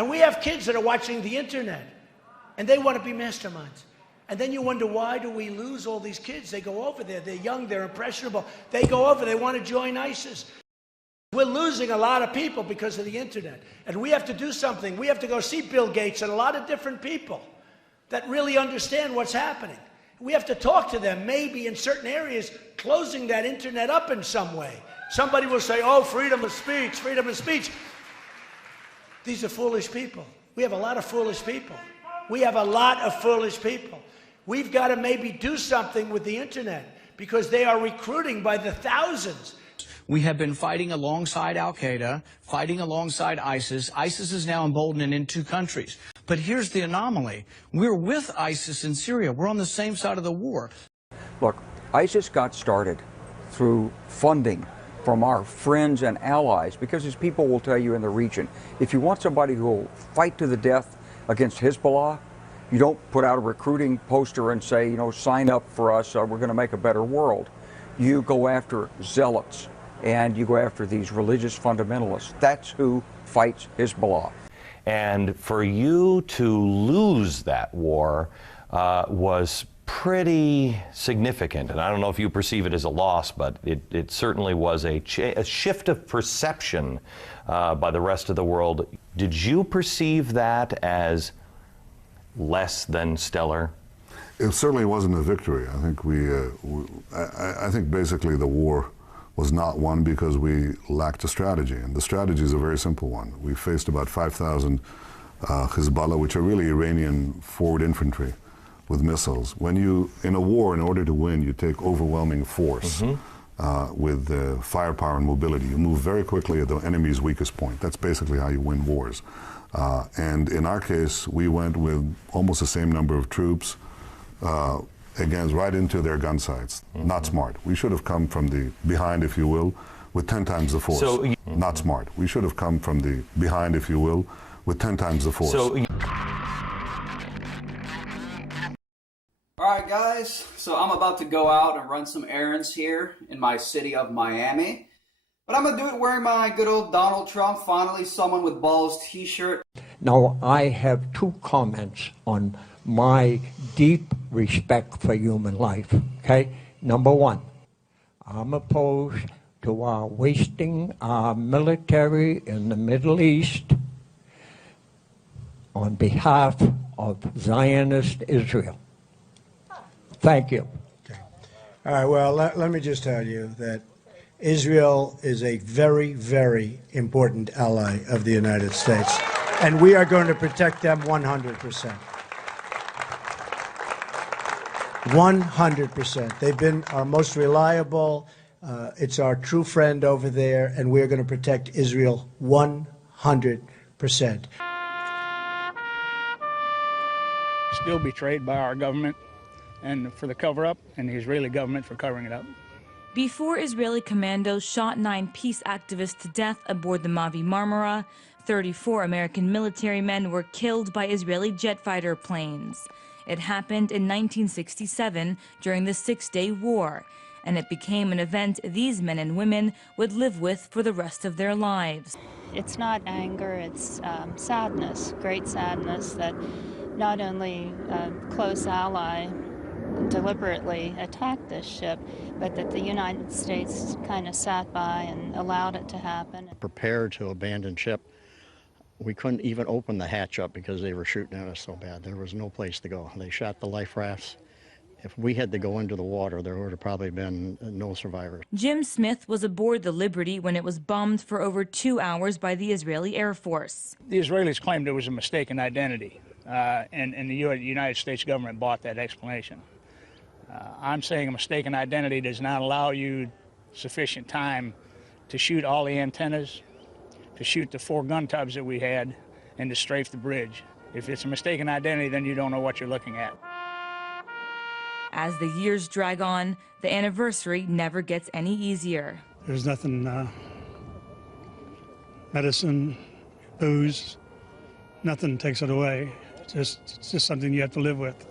And we have kids that are watching the internet, and they want to be masterminds. And then you wonder, why do we lose all these kids? They go over there, they're young, they're impressionable. They go over, they want to join ISIS. We're losing a lot of people because of the internet. And we have to do something. We have to go see Bill Gates and a lot of different people that really understand what's happening. We have to talk to them, maybe in certain areas, closing that internet up in some way. Somebody will say, oh, freedom of speech, freedom of speech. These are foolish people. We have a lot of foolish people. We have a lot of foolish people. We've got to maybe do something with the internet because they are recruiting by the thousands. We have been fighting alongside al-Qaeda, fighting alongside ISIS. ISIS is now emboldened in 2 countries. But here's the anomaly. We're with ISIS in Syria. We're on the same side of the war. Look, ISIS got started through funding from our friends and allies, because as people will tell you in the region, if you want somebody who will fight to the death against Hezbollah, you don't put out a recruiting poster and say, you know, sign up for us, we're going to make a better world. You go after zealots, and you go after these religious fundamentalists. That's who fights Hezbollah. And for you to lose that war was pretty significant. And I don't know if you perceive it as a loss, but it certainly was a shift of perception by the rest of the world. Did you perceive that as less than stellar? It certainly wasn't a victory. I think I think basically the war was not won because we lacked a strategy, and the strategy is a very simple one. We faced about 5,000 Hezbollah, which are really Iranian forward infantry with missiles. When you, in a war, in order to win, you take overwhelming force with firepower and mobility. You move very quickly at the enemy's weakest point. That's basically how you win wars. And in our case, we went with almost the same number of troops, again, right into their gun sights. Not smart. We should have come from the behind, if you will, with 10 times the force. So, not smart. We should have come from the behind, if you will, with 10 times the force. So, Alright guys, so I'm about to go out and run some errands here in my city of Miami. But I'm going to do it wearing my good old Donald Trump, finally someone with balls t-shirt. Now, I have 2 comments on my deep respect for human life, okay? Number 1, I'm opposed to our wasting our military in the Middle East on behalf of Zionist Israel. Thank you. Okay. All right, well, let me just tell you that Israel is a very, very important ally of the United States, and we are going to protect them 100%. 100%. They've been our most reliable. It's our true friend over there, and we're going to protect Israel 100%. Still betrayed by our government and for the cover-up, and the Israeli government for covering it up. Before Israeli commandos shot 9 peace activists to death aboard the Mavi Marmara, 34 American military men were killed by Israeli jet fighter planes. It happened in 1967 during the Six-Day War, and it became an event these men and women would live with for the rest of their lives. It's not anger, it's sadness, great sadness that not only a close ally deliberately attacked this ship, but that the United States kind of sat by and allowed it to happen. Prepared to abandon ship. We couldn't even open the hatch up because they were shooting at us so bad. There was no place to go. They shot the life rafts. If we had to go into the water, there would have probably been no survivors. Jim Smith was aboard the Liberty when it was bombed for over 2 hours by the Israeli Air Force. The Israelis claimed it was a mistaken identity, and the United States government bought that explanation. I'm saying a mistaken identity does not allow you sufficient time to shoot all the antennas, to shoot the 4 gun tubs that we had, and to strafe the bridge. If it's a mistaken identity, then you don't know what you're looking at. As the years drag on, the anniversary never gets any easier. There's nothing, medicine, booze, nothing takes it away. It's just something you have to live with.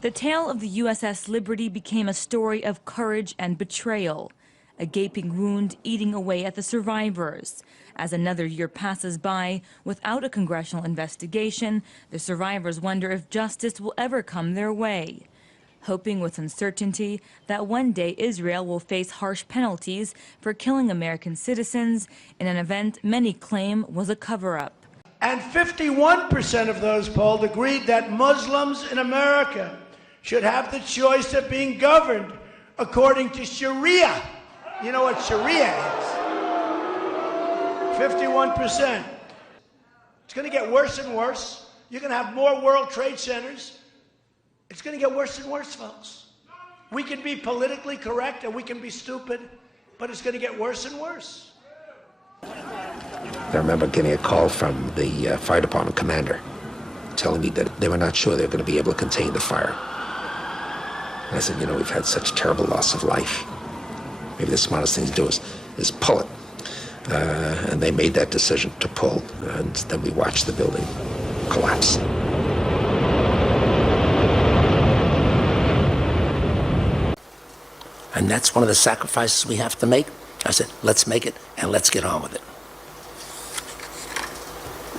The tale of the USS Liberty became a story of courage and betrayal, a gaping wound eating away at the survivors. As another year passes by without a congressional investigation, the survivors wonder if justice will ever come their way, hoping with uncertainty that one day Israel will face harsh penalties for killing American citizens in an event many claim was a cover-up. And 51% of those polled agreed that Muslims in America should have the choice of being governed according to Sharia. You know what Sharia is? 51%. It's going to get worse and worse. You're going to have more World Trade Centers. It's going to get worse and worse, folks. We can be politically correct and we can be stupid, but it's going to get worse and worse. I remember getting a call from the fire department commander telling me that they were not sure they were going to be able to contain the fire. And I said, you know, we've had such terrible loss of life. Maybe the smartest thing to do is pull it. And they made that decision to pull, and then we watched the building collapse. And that's one of the sacrifices we have to make. I said, let's make it, and let's get on with it.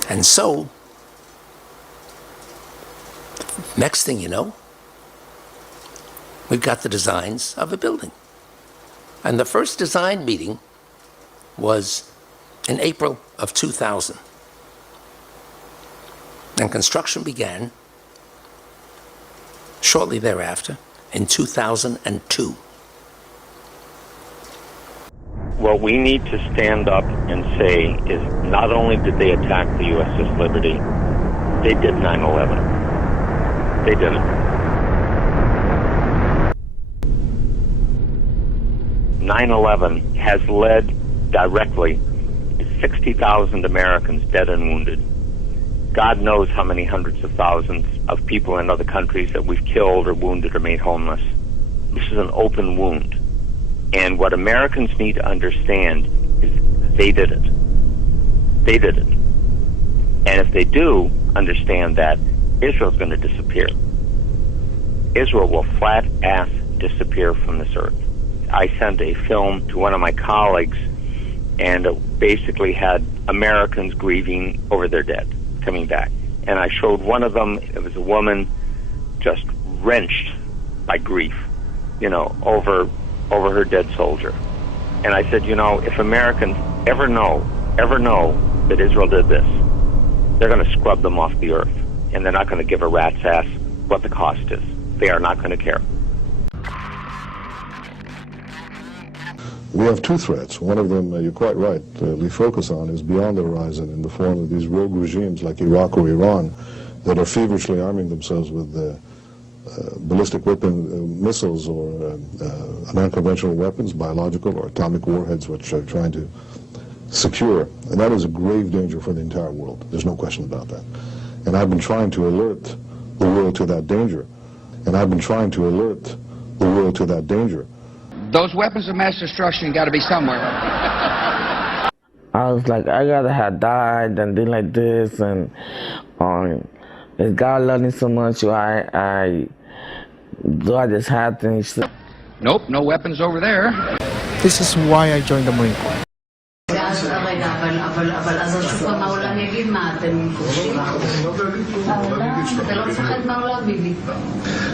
And so, next thing you know, we've got the designs of the building. And the first design meeting was in April of 2000. And construction began shortly thereafter in 2002. What we need to stand up and say is not only did they attack the USS Liberty, they did 9/11. They did it. 9/11 has led directly to 60,000 Americans dead and wounded. God knows how many hundreds of thousands of people in other countries that we've killed or wounded or made homeless. This is an open wound. And what Americans need to understand is they did it. They did it. And if they do understand that, Israel's going to disappear. Israel will flat-ass disappear from this earth. I sent a film to one of my colleagues, and it basically had Americans grieving over their dead, coming back. And I showed one of them, it was a woman just wrenched by grief, you know, over her dead soldier. And I said, you know, if Americans ever know that Israel did this, they're going to scrub them off the earth. And they're not going to give a rat's ass what the cost is. They are not going to care. We have two threats. One of them, you're quite right, we focus on is beyond the horizon in the form of these rogue regimes like Iraq or Iran that are feverishly arming themselves with ballistic weapon missiles or non-conventional weapons, biological or atomic warheads, which are trying to secure. And that is a grave danger for the entire world. There's no question about that. And I've been trying to alert the world to that danger. Those weapons of mass destruction got to be somewhere. I was like, I gotta have died and did like this, and if God loved me so much, do I just had to? Nope, no weapons over there. This is why I joined the Marine Corps.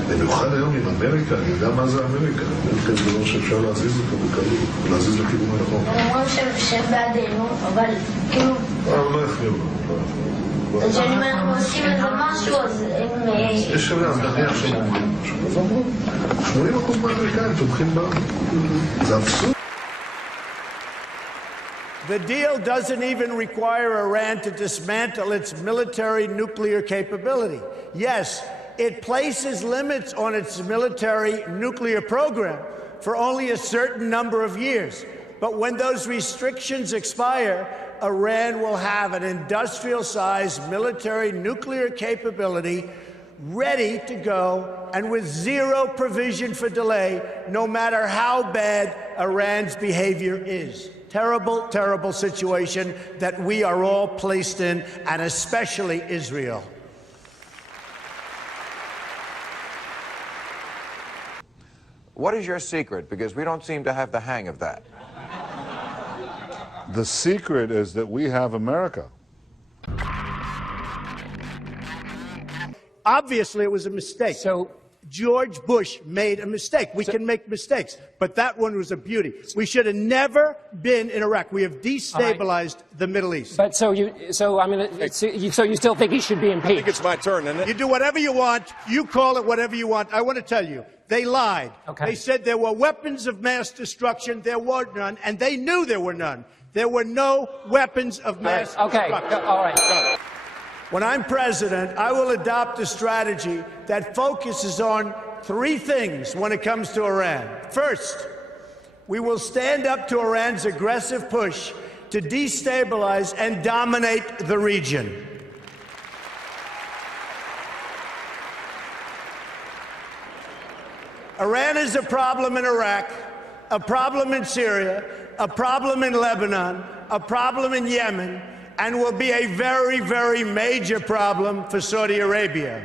במיוחד היום עם אמריקה, אני יודע מה זה אמריקה. אמריקה זה דבר שאפשר להזיז אותו בקלות, להזיז לכיוון הנכון. הם אומרים שהם בעדינו, אבל כאילו... לא יחמיאו לנו. אז שאם אנחנו עושים איזה משהו, אז הם... יש שם אז נניח שהם אומרים משהו. אז אמרו, 80% מהאמריקאים תומכים בה. זה אבסורד. The deal doesn't even require Iran to dismantle its military nuclear capability. Yes, it places limits on its military nuclear program for only a certain number of years. But when those restrictions expire, Iran will have an industrial-sized military nuclear capability ready to go and with zero provision for delay, no matter how bad Iran's behavior is. Terrible, terrible situation that we are all placed in, and especially Israel. What is your secret? Because we don't seem to have the hang of that. The secret is that we have America. Obviously, it was a mistake. So George Bush made a mistake. We can make mistakes, but that one was a beauty. We should have never been in Iraq. We have destabilized the Middle East. But so you still think he should be impeached? I think it's my turn, isn't it? You do whatever you want. You call it whatever you want. I want to tell you, they lied. Okay. They said there were weapons of mass destruction. There were none, and they knew there were none. There were no weapons of mass destruction. All right. When I'm president, I will adopt a strategy that focuses on three things when it comes to Iran. First, we will stand up to Iran's aggressive push to destabilize and dominate the region. Iran is a problem in Iraq, a problem in Syria, a problem in Lebanon, a problem in Yemen, and will be a very, very major problem for Saudi Arabia.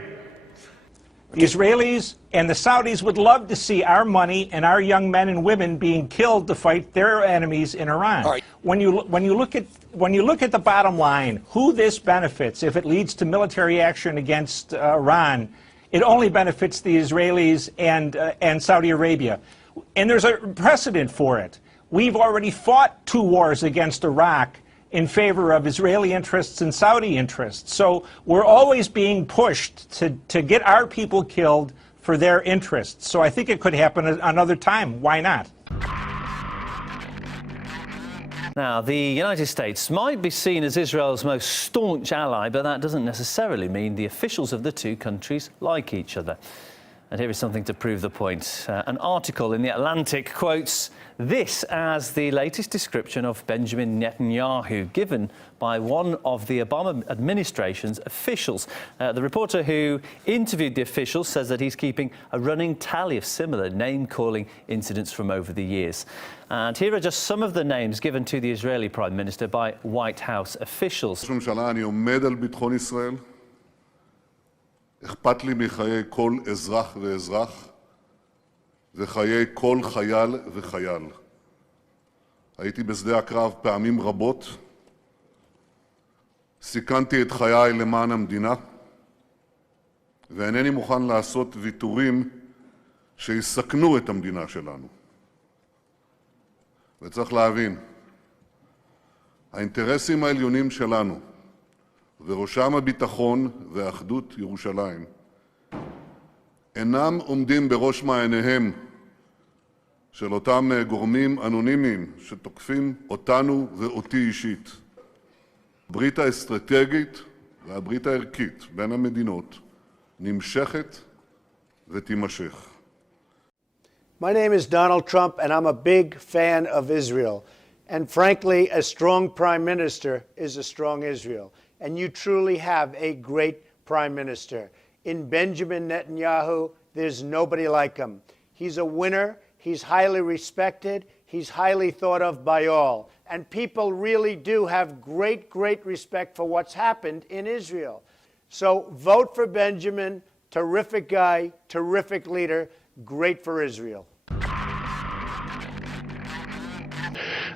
The Israelis and the Saudis would love to see our money and our young men and women being killed to fight their enemies in Iran. Right. When you look at the bottom line, who this benefits if it leads to military action against Iran, it only benefits the Israelis and Saudi Arabia. And there's a precedent for it. We've already fought 2 wars against Iraq in favor of Israeli interests and Saudi interests. So we're always being pushed to get our people killed for their interests. So I think it could happen another time. Why not? Now, the United States might be seen as Israel's most staunch ally, but that doesn't necessarily mean the officials of the two countries like each other. And here is something to prove the point. An article in The Atlantic quotes this as the latest description of Benjamin Netanyahu given by one of the Obama administration's officials. The reporter who interviewed the official says that he's keeping a running tally of similar name-calling incidents from over the years. And here are just some of the names given to the Israeli Prime Minister by White House officials. אכפת לי מחיי כל אזרח ואזרח וחיי כל חייל וחייל. הייתי בשדה הקרב פעמים רבות, סיכנתי את חיי למען המדינה, ואינני מוכן לעשות ויתורים שיסכנו את המדינה שלנו. וצריך להבין, האינטרסים העליונים שלנו, וראשם הביטחון ואחדות ירושלים, אינם עומדים בראש מעייניהם של אותם גורמים אנונימיים שתוקפים אותנו ואותי אישית. הברית האסטרטגית והברית הערכית בין המדינות נמשכת ותימשך. My name is Donald Trump, and I'm a big fan of Israel. And frankly, a strong prime minister is a strong Israel. And you truly have a great prime minister. In Benjamin Netanyahu, there's nobody like him. He's a winner. He's highly respected. He's highly thought of by all. And people really do have great, great respect for what's happened in Israel. So vote for Benjamin. Terrific guy, terrific leader, great for Israel.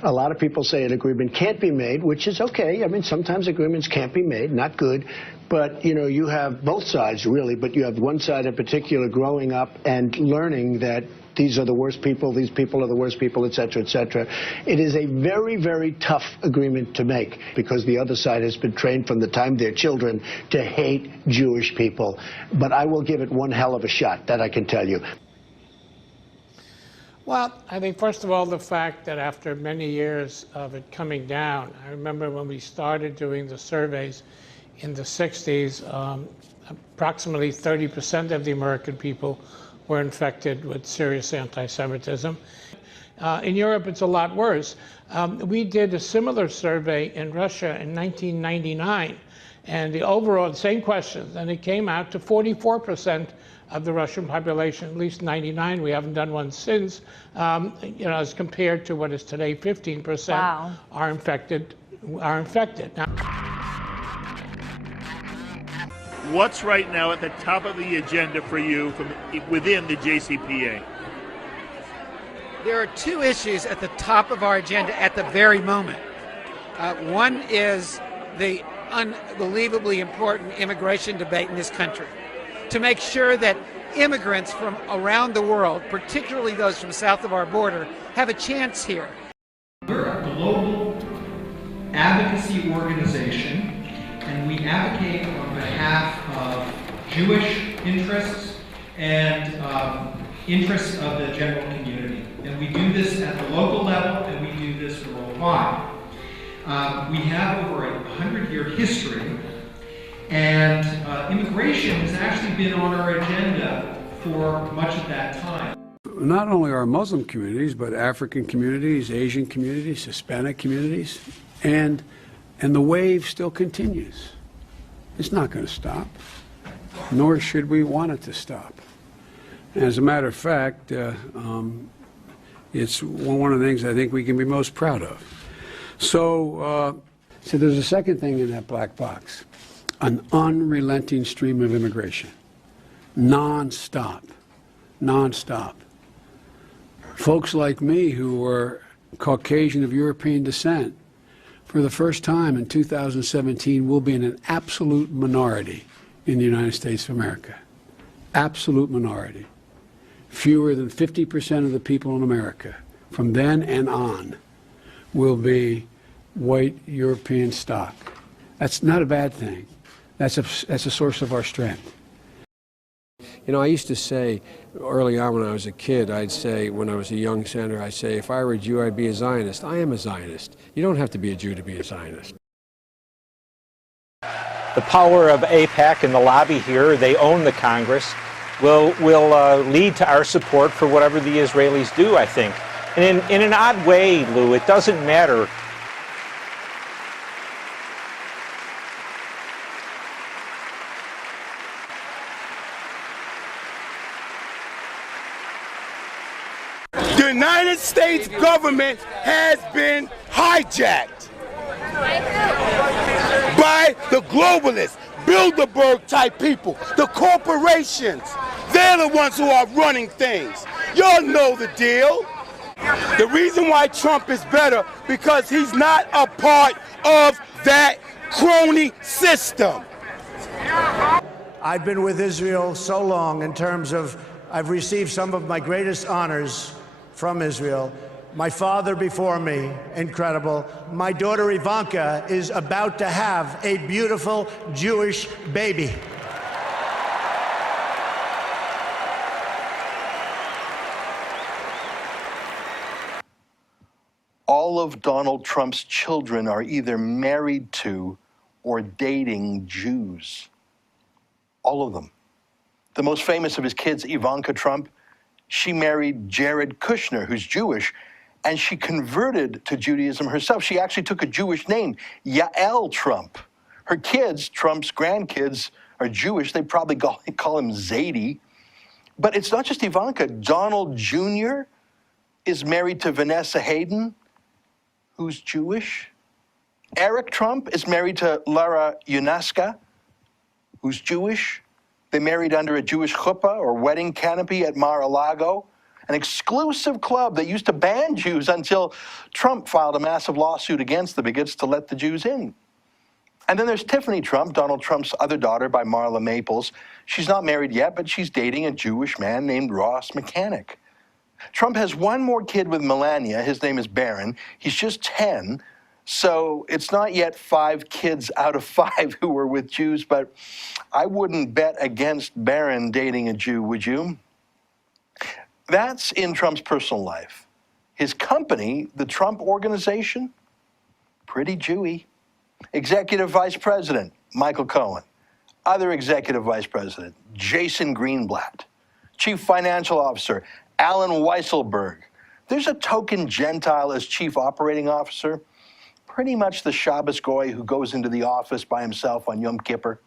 A lot of people say an agreement can't be made, which is okay. I mean, sometimes agreements can't be made, not good. But, you know, you have both sides, really, but you have one side in particular growing up and learning that these are the worst people, these people are the worst people, et cetera, et cetera. It is a very, very tough agreement to make because the other side has been trained from the time they're children to hate Jewish people. But I will give it one hell of a shot, that I can tell you. Well, I think, first of all, the fact that after many years of it coming down, I remember when we started doing the surveys in the 60s, approximately 30% of the American people were infected with serious anti-Semitism. In Europe, it's a lot worse. We did a similar survey in Russia in 1999, and the overall, same questions, and it came out to 44% of the Russian population, at least 99. We haven't done one since. You know, as compared to what is today 15% Wow. are infected. Now, what's right now at the top of the agenda for you from within the JCPA? There are two issues at the top of our agenda at the very moment. One is the unbelievably important immigration debate in this country, to make sure that immigrants from around the world, particularly those from south of our border, have a chance here. We're a global advocacy organization, and we advocate on behalf of Jewish interests and interests of the general community. And we do this at the local level, and we do this worldwide. We have over a 100-year history, and immigration has actually been on our agenda for much of that time. Not only our Muslim communities, but African communities, Asian communities, Hispanic communities, and the wave still continues. It's not going to stop, nor should we want it to stop. As a matter of fact, it's one of the things I think we can be most proud of. So there's a second thing in that black box, an unrelenting stream of immigration, non-stop. Folks like me who were Caucasian of European descent, for the first time in 2017, will be in an absolute minority in the United States of America. Absolute minority. Fewer than 50% of the people in America, from then and on, will be white European stock. That's not a bad thing. That's a source of our strength. You know, I used to say early on when I was a kid, I'd say, when I was a young senator, I'd say, if I were a Jew, I'd be a Zionist. I am a Zionist. You don't have to be a Jew to be a Zionist. The power of AIPAC and the lobby here, they own the Congress, will lead to our support for whatever the Israelis do, I think. And in an odd way, Lou, it doesn't matter. The United States government has been hijacked by the globalists, Bilderberg type people, the corporations. They're the ones who are running things. Y'all know the deal. The reason why Trump is better, because he's not a part of that crony system. I've been with Israel so long in terms of I've received some of my greatest honors from Israel. My father before me, incredible. My daughter Ivanka is about to have a beautiful Jewish baby. All of Donald Trump's children are either married to or dating Jews. All of them. The most famous of his kids, Ivanka Trump, she married Jared Kushner, who's Jewish, and she converted to Judaism herself. She actually took a Jewish name, Yael Trump. Her kids, Trump's grandkids, are Jewish. They probably call him Zadie. But it's not just Ivanka. Donald Jr. is married to Vanessa Hayden, who's Jewish. Eric Trump is married to Lara Yunaska, who's Jewish. They married under a Jewish chuppah or wedding canopy at Mar-a-Lago, an exclusive club that used to ban Jews until Trump filed a massive lawsuit against the bigots to let the Jews in. And then there's Tiffany Trump, Donald Trump's other daughter by Marla Maples. She's not married yet, but she's dating a Jewish man named Ross Mechanic. Trump has one more kid with Melania. His name is Barron. He's just 10. So it's not yet 5 kids out of 5 who were with Jews, but I wouldn't bet against Barron dating a Jew, would you? That's in Trump's personal life. His company, the Trump Organization, pretty Jewy. Executive Vice President, Michael Cohen. Other Executive Vice President, Jason Greenblatt. Chief Financial Officer, Alan Weisselberg. There's a token Gentile as Chief Operating Officer. Pretty much the Shabbos goy who goes into the office by himself on Yom Kippur.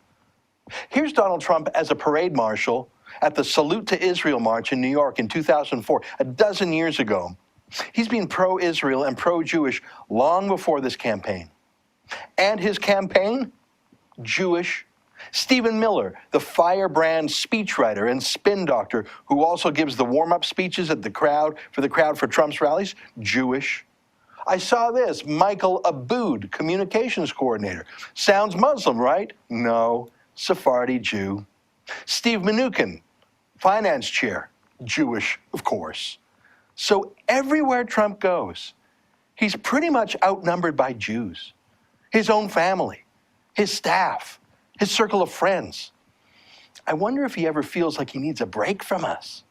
Here's Donald Trump as a parade marshal at the Salute to Israel March in New York in 2004, a dozen years ago. He's been pro-Israel and pro-Jewish long before this campaign. And his campaign? Jewish. Stephen Miller, the firebrand speechwriter and spin doctor who also gives the warm-up speeches at the crowd for Trump's rallies? Jewish. I saw this, Michael Aboud, communications coordinator. Sounds Muslim, right? No, Sephardi Jew. Steve Mnuchin, finance chair, Jewish, of course. So everywhere Trump goes, he's pretty much outnumbered by Jews. His own family, his staff, his circle of friends. I wonder if he ever feels like he needs a break from us.